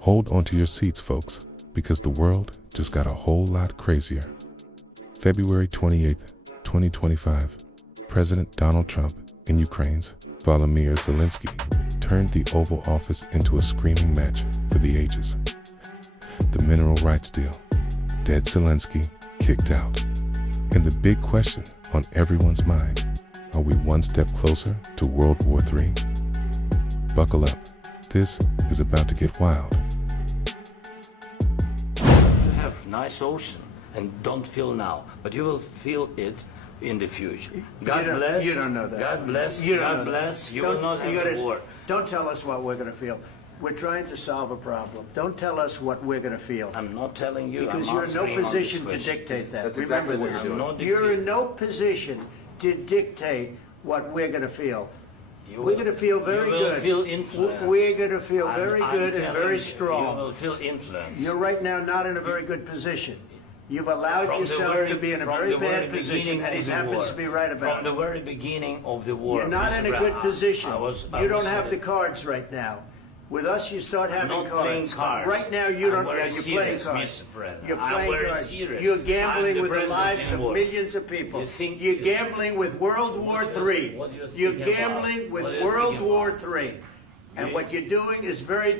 Hold onto your seats, folks, because the world just got a whole lot crazier. February 28th, 2025, President Donald Trump and Ukraine's Volodymyr Zelensky turned the Oval Office into a screaming match for the ages. The mineral rights deal, dead Zelensky, kicked out. And the big question on everyone's mind, are we one step closer to World War III? Buckle up, this is about to get wild. You have nice ocean and don't feel now, but you will feel it in the future. God bless. You don't know that. God bless. You God bless. You will not have a war. Don't tell us what we're going to feel. We're trying to solve a problem. Don't tell us what we're going to feel. I'm not telling you. Because you're in no position to dictate that. That's exactly what you're doing. You're in no position to dictate what we're going to feel. We're going to feel very good. You will feel influence. We're going to feel very good and very strong. You will feel influence. You're right now not in a very good position. You've allowed yourself to be in a very bad position, and he happens to be right about it. From the very beginning of the war. You're not in a good position. You don't have the the cards right now. With us, you start having not cards. playing cards. Right now, you don't. You're playing cards. Mr. President. You're I'm playing very cards. serious. You're gambling I'm with the president lives in of war. millions of people. You're gambling with World War III. What do you think You're about? gambling with What do you World think War about? III. And what you're doing is very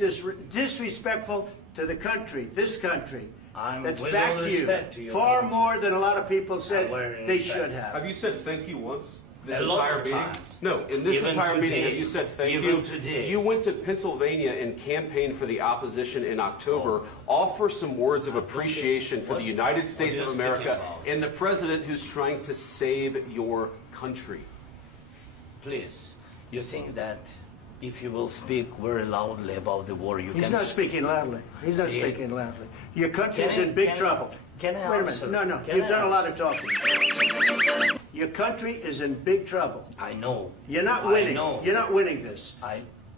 disrespectful to the country, this country. That's with back all to you. respect to your Far country. more than a lot of people said very they respect. should have. Have you said thank you once? This A lot entire of meeting? times. No, in this Even entire meeting, today. have you said thank Even you? today. You went to Pennsylvania and campaigned for the opposition in October. Offer some words of appreciation for the United States are of you America speaking about? and the president who's trying to save your country. Please, you think that if you will speak very loudly about the war, you He's can... not speaking loudly. He's not Yeah. speaking loudly. Your country's Can I- in big can I- trouble. can I Wait a answer? minute. No, Can you've I done a lot answer? of talking. Your country is in big trouble. I know. You're not I winning. know. You're not winning this.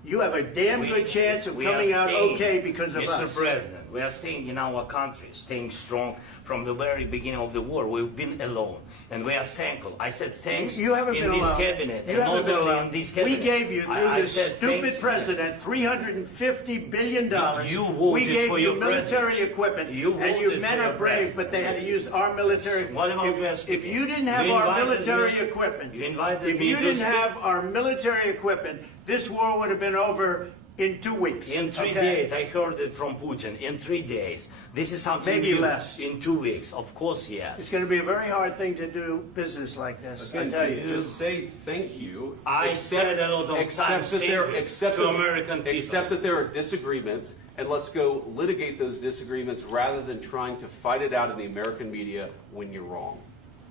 You have a damn good chance of we are coming out staying, okay because of Mr. us. President, we are staying in our country, staying strong from the very beginning of the war. We've been alone, and we are thankful. I said thanks You haven't in been this alone. cabinet, You and haven't not been only alone. in this cabinet. We gave you, through I this said stupid thank you. president, $350 billion. You voted we gave for you your military president. equipment, You and you voted men for are your brave, president. but they had to use our military. What about If you didn't have You our invited military me- equipment, you invited if me you to didn't speak- have our military equipment, this war would have been over in 2 weeks. In 3 okay? days, I heard it from Putin. In 3 days, this is something Maybe new. less. In 2 weeks, of course, yes. It's going to be a very hard thing to do business like this. I Again, tell you. just say thank you. I said a lot of times to American people. Accept that there are disagreements, and let's go litigate those disagreements rather than trying to fight it out in the American media when you're wrong.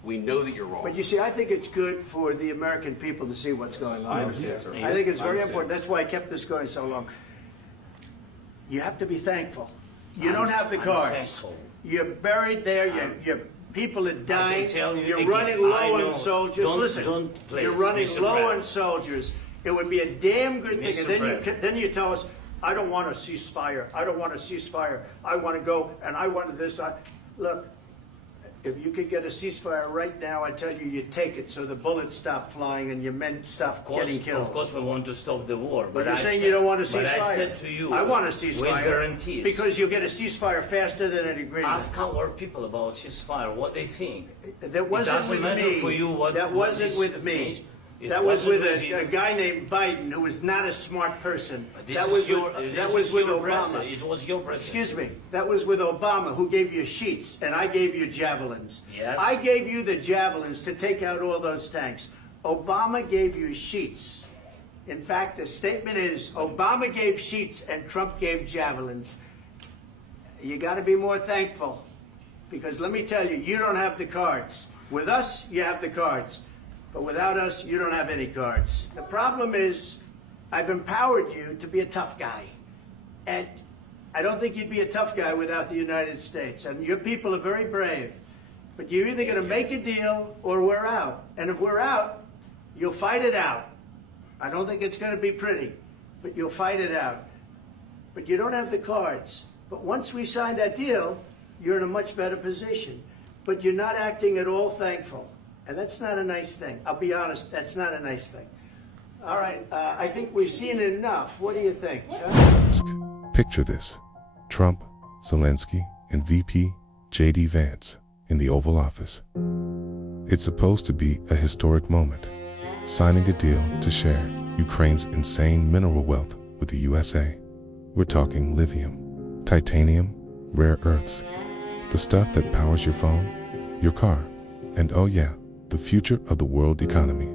We know that you're wrong. But you see, I think it's good for the American people to see what's going on. I understand, sir. I think it's I very understand. important. That's why I kept this going so long. You have to be thankful. You don't have the I'm cards. thankful. You're buried there. Your people are dying. tell you You're again, running low I know. on soldiers. Don't- Listen, don't please, you're running Mr. low on President. soldiers. It would be a damn good thing. Mr. And then President. then you tell us, I don't want a ceasefire. I don't want a ceasefire. I want to go and I want this. Look. If you could get a ceasefire right now, I tell you, you take it so the bullets stop flying and your men stop getting killed. Of course, we want to stop the war. But you're I saying said- you don't want a ceasefire. But I said to you, I want a with ceasefire. guarantees. Because you'll get a ceasefire faster than an agreement. Ask our people about ceasefire, what they think. That wasn't doesn't with matter me. for you what- That what wasn't this with me. means. It That was wasn't with with you. a guy named Biden, who was not a smart person. This That is was your, with, this that is was with your Obama. president. It was your president. Excuse me. That was with Obama, who gave you sheets, and I gave you javelins. Yes. I gave you the javelins to take out all those tanks. Obama gave you sheets. In fact, the statement is Obama gave sheets and Trump gave javelins. You got to be more thankful, because let me tell you, you don't have the cards. With us, you have the cards. But without us, you don't have any cards. The problem is, I've empowered you to be a tough guy. And I don't think you'd be a tough guy without the United States. And your people are very brave. But you're either going to make a deal or we're out. And if we're out, you'll fight it out. I don't think it's going to be pretty, but you'll fight it out. But you don't have the cards. But once we sign that deal, you're in a much better position. But you're not acting at all thankful. And that's not a nice thing. I'll be honest, that's not a nice thing. All right, I think we've seen enough. What do you think? Huh? Picture this: Trump, Zelensky, and VP J.D. Vance in the Oval Office. It's supposed to be a historic moment, signing a deal to share Ukraine's insane mineral wealth with the USA. We're talking lithium, titanium, rare earths, the stuff that powers your phone, your car, and oh yeah, the future of the world economy.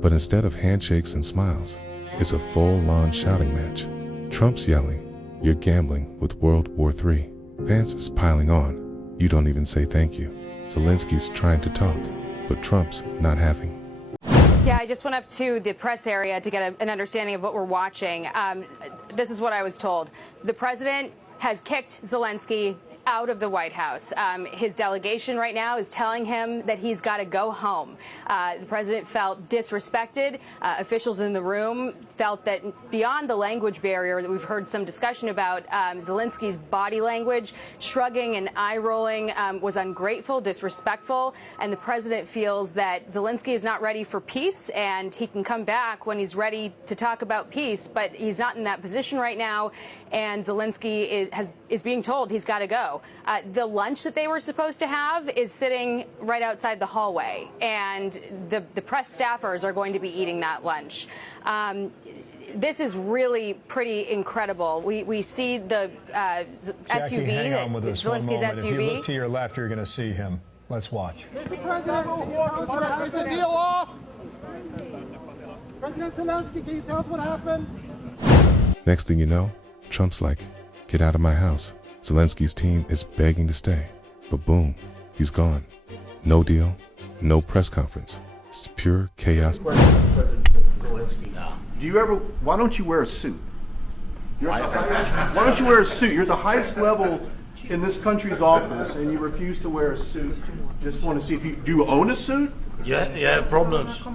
But instead of handshakes and smiles, it's a full-on shouting match. Trump's yelling, "You're gambling with World War III." Vance is piling on, "You don't even say thank you." Zelensky's trying to talk, but Trump's not having. Yeah, I just went up to the press area to get an understanding of what we're watching. This is what I was told. The president has kicked Zelensky out of the White House. His delegation right now is telling him that he's got to go home. The president felt disrespected. Officials in the room felt that beyond the language barrier that we've heard some discussion about, Zelensky's body language, shrugging and eye-rolling, was ungrateful, disrespectful, and the president feels that Zelensky is not ready for peace, and he can come back when he's ready to talk about peace, but he's not in that position right now, and Zelensky is being told he's got to go. The lunch that they were supposed to have is sitting right outside the hallway, and the press staffers are going to be eating that lunch. This is really pretty incredible. We see the Jackie, SUV, hang on with us one Zelensky's moment. SUV. If you look to your left, you're going to see him. Let's watch. Mr. President, can you tell us what happened? Is the deal off? President Zelensky, can you tell us what happened? Next thing you know, Trump's like, "Get out of my house." Zelensky's team is begging to stay, but boom, he's gone. No deal, no press conference. It's pure chaos. President Zelensky, do you ever? Why don't you wear a suit? Why don't you wear a suit? You're at the highest level in this country's office, and you refuse to wear a suit. Just want to see if you do. You own a suit? Yeah, you have problems. A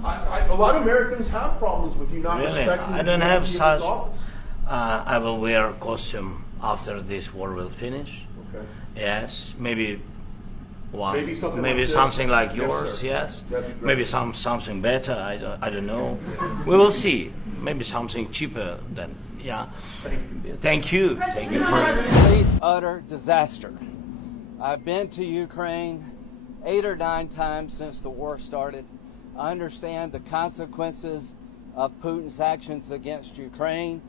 lot of Americans have problems with you not Really? respecting. I don't the have dignity of such. this office. I will wear a costume after this war will finish. Okay. Yes, maybe one. Maybe something like maybe this. something like Yes, yours. sir. Yes. That'd be great. Maybe something better. I don't know. We will see. Maybe something cheaper than yeah. Thank you. Thank you for. Complete, utter disaster. I've been to Ukraine 8 or 9 times since the war started. I understand the consequences of Putin's actions against Ukraine.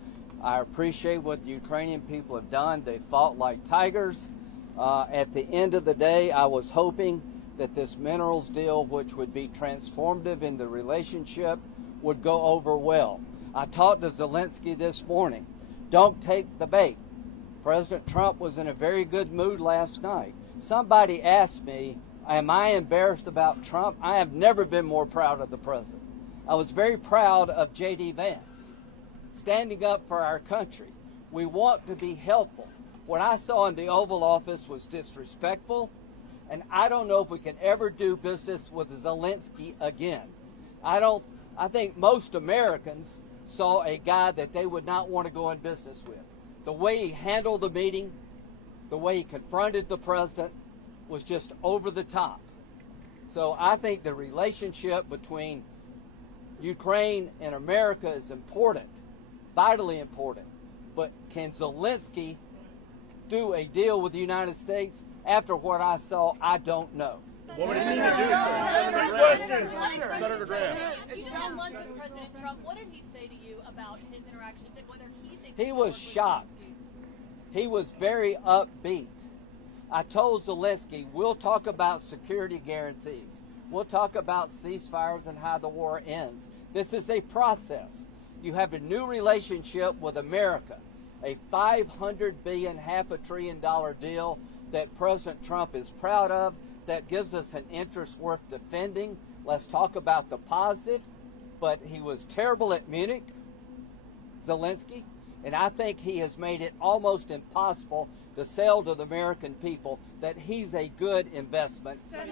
I appreciate what the Ukrainian people have done. They fought like tigers. At the end of the day, I was hoping that this minerals deal, which would be transformative in the relationship, would go over well. I talked to Zelensky this morning. Don't take the bait. President Trump was in a very good mood last night. Somebody asked me, am I embarrassed about Trump? I have never been more proud of the president. I was very proud of J.D. Vance, standing up for our country. We want to be helpful. What I saw in the Oval Office was disrespectful, and I don't know if we can ever do business with Zelensky again. I think most Americans saw a guy that they would not want to go in business with. The way he handled the meeting, the way he confronted the president was just over the top. So I think the relationship between Ukraine and America is important, vitally important. But can Zelensky do a deal with the United States? After what I saw, I don't know. What would he need to do, sir? Senator Graham. You just had lunch with President Trump. What did he say to you about his interactions and whether he thinks He was shocked. He was very upbeat. I told Zelensky, we'll talk about security guarantees. We'll talk about ceasefires and how the war ends. This is a process. You have a new relationship with America, a $500 billion, $500 billion deal that President Trump is proud of, that gives us an interest worth defending. Let's talk about the positive. But he was terrible at Munich, Zelensky, and I think he has made it almost impossible to sell to the American people that he's a good investment, that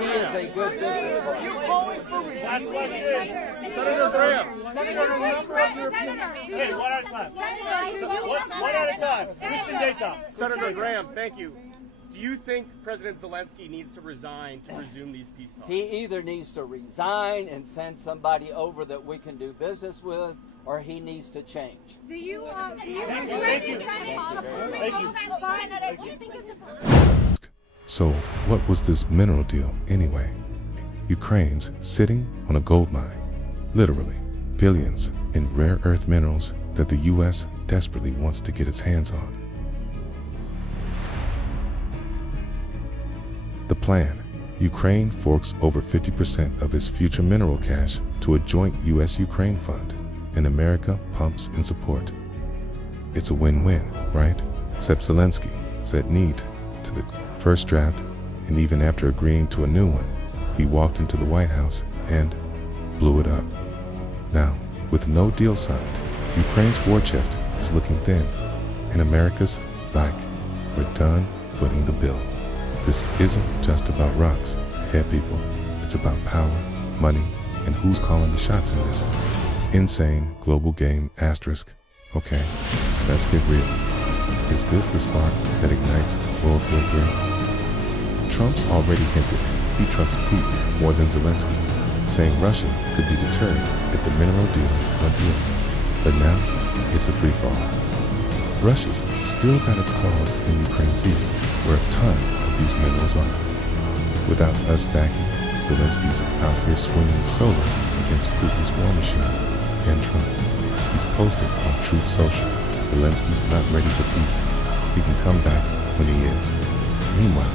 he is a good business partner. Last question. Senator Graham. Hey, one at a time. One at a time. Christian Daytime. Senator Graham, thank you. Do you think President Zelensky needs to resign to resume these peace talks? He either needs to resign and send somebody over that we can do business with, or he needs to change. Do you So, what was this mineral deal anyway? Ukraine's sitting on a gold mine, literally billions in rare earth minerals that the US desperately wants to get its hands on. The plan: Ukraine forks over 50% of its future mineral cash to a joint US-Ukraine fund, and America pumps in support. It's a win-win, right? Except Zelensky said need to the first draft, and even after agreeing to a new one, he walked into the White House and blew it up. Now, with no deal signed, Ukraine's war chest is looking thin, and America's like, we're done footing the bill. This isn't just about rocks, okay people? It's about power, money, and who's calling the shots in this insane global game asterisk. Okay, let's get real. Is this the spark that ignites World War III? Trump's already hinted he trusts Putin more than Zelensky, saying Russia could be deterred if the mineral deal went through. But now, it's a free-for-all. Russia's still got its claws in Ukraine's east, where a ton of these minerals are. Without us backing, Zelensky's out here swinging solo against Putin's war machine and Trump. He's posted on Truth Social, Zelensky's not ready for peace. He can come back when he is. Meanwhile,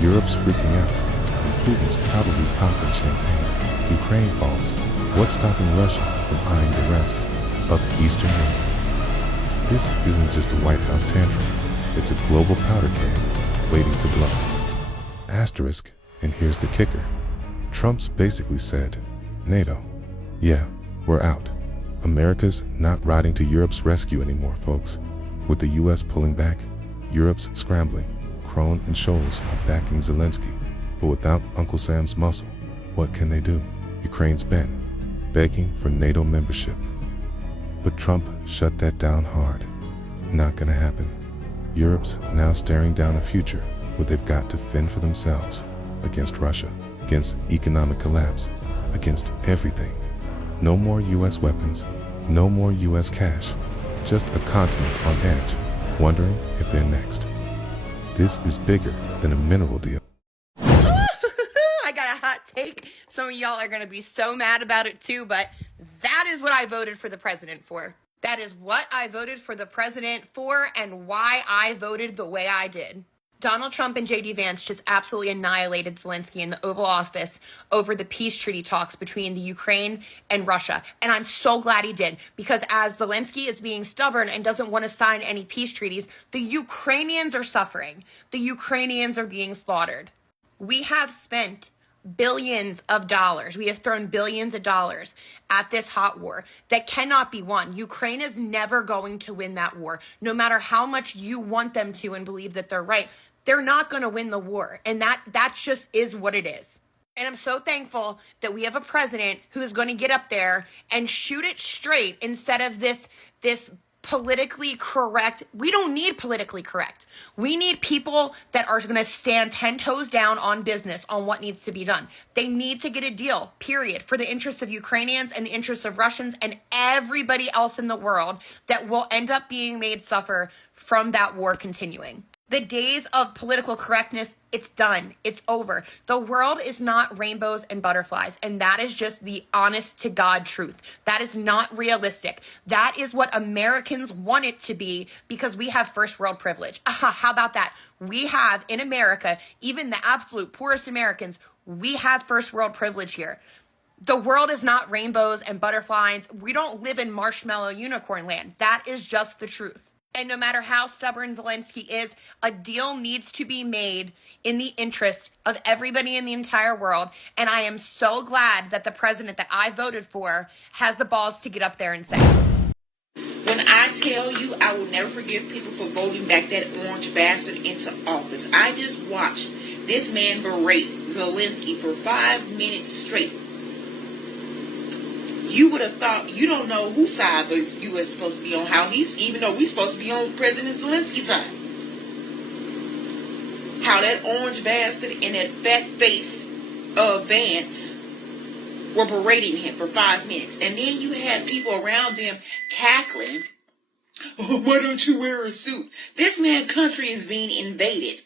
Europe's freaking out, and Putin's probably popping champagne. Ukraine falls. What's stopping Russia from eyeing the rest of Eastern Europe? This isn't just a White House tantrum. It's a global powder keg waiting to blow. Asterisk, and here's the kicker. Trump's basically said, NATO, yeah, we're out. America's not riding to Europe's rescue anymore, folks. With the US pulling back, Europe's scrambling. Krohn and Scholz are backing Zelensky. But without Uncle Sam's muscle, what can they do? Ukraine's been begging for NATO membership. But Trump shut that down hard. Not gonna happen. Europe's now staring down a future where they've got to fend for themselves against Russia, against economic collapse, against everything. No more US weapons, no more US cash, just a continent on edge, wondering if they're next. This is bigger than a mineral deal. I got a hot take. Some of y'all are going to be so mad about it too, but that is what I voted for the president for. That is what I voted for the president for and why I voted the way I did. Donald Trump and J.D. Vance just absolutely annihilated Zelensky in the Oval Office over the peace treaty talks between the Ukraine and Russia. And I'm so glad he did, because as Zelensky is being stubborn and doesn't want to sign any peace treaties, the Ukrainians are suffering. The Ukrainians are being slaughtered. We have spent billions of dollars. We have thrown billions of dollars at this hot war that cannot be won. Ukraine is never going to win that war. No matter how much you want them to and believe that they're right, they're not going to win the war. And that just is what it is. And I'm so thankful that we have a president who is going to get up there and shoot it straight instead of this politically correct. We don't need politically correct. We need people that are going to stand 10 toes down on business on what needs to be done. They need to get a deal, period, for the interests of Ukrainians and the interests of Russians and everybody else in the world that will end up being made suffer from that war continuing. The days of political correctness, it's done. It's over. The world is not rainbows and butterflies, and that is just the honest to God truth. That is not realistic. That is what Americans want it to be because we have first world privilege. How about that? We have in America, even the absolute poorest Americans, we have first world privilege here. The world is not rainbows and butterflies. We don't live in marshmallow unicorn land. That is just the truth. And no matter how stubborn Zelensky is, a deal needs to be made in the interest of everybody in the entire world. And I am so glad that the president that I voted for has the balls to get up there and say it. When I tell you I will never forgive people for voting back that orange bastard into office. I just watched this man berate Zelensky for 5 minutes straight. You would have thought, you don't know whose side the U.S. is supposed to be on, even though we're supposed to be on President Zelensky's side. How that orange bastard and that fat face of Vance were berating him for 5 minutes. And then you had people around them tackling, oh, why don't you wear a suit? This man's country is being invaded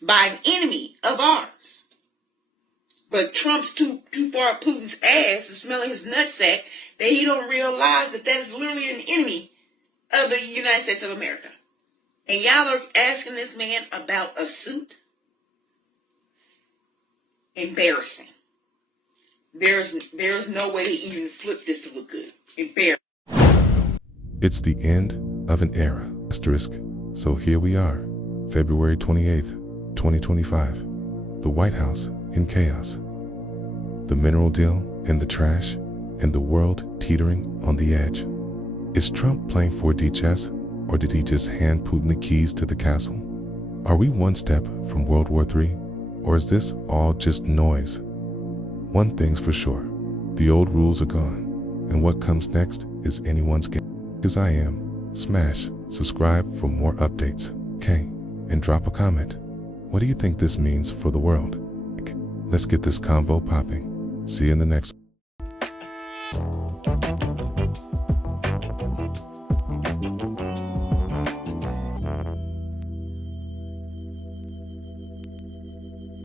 by an enemy of ours. But Trump's too far up Putin's ass and smelling his nutsack that he don't realize that that's literally an enemy of the United States of America. And y'all are asking this man about a suit? Embarrassing. There's no way to even flip this to look good. Embarrassing. It's the end of an era. Asterisk. So here we are, February 28th, 2025. The White House in chaos. The mineral deal in the trash, and the world teetering on the edge. Is Trump playing 4D chess, or did he just hand Putin the keys to the castle? Are we one step from World War III, or is this all just noise? One thing's for sure, the old rules are gone, and what comes next is anyone's game. As I am, smash subscribe for more updates, okay? And drop a comment. What do you think this means for the world? Let's get this convo popping. See you in the next one.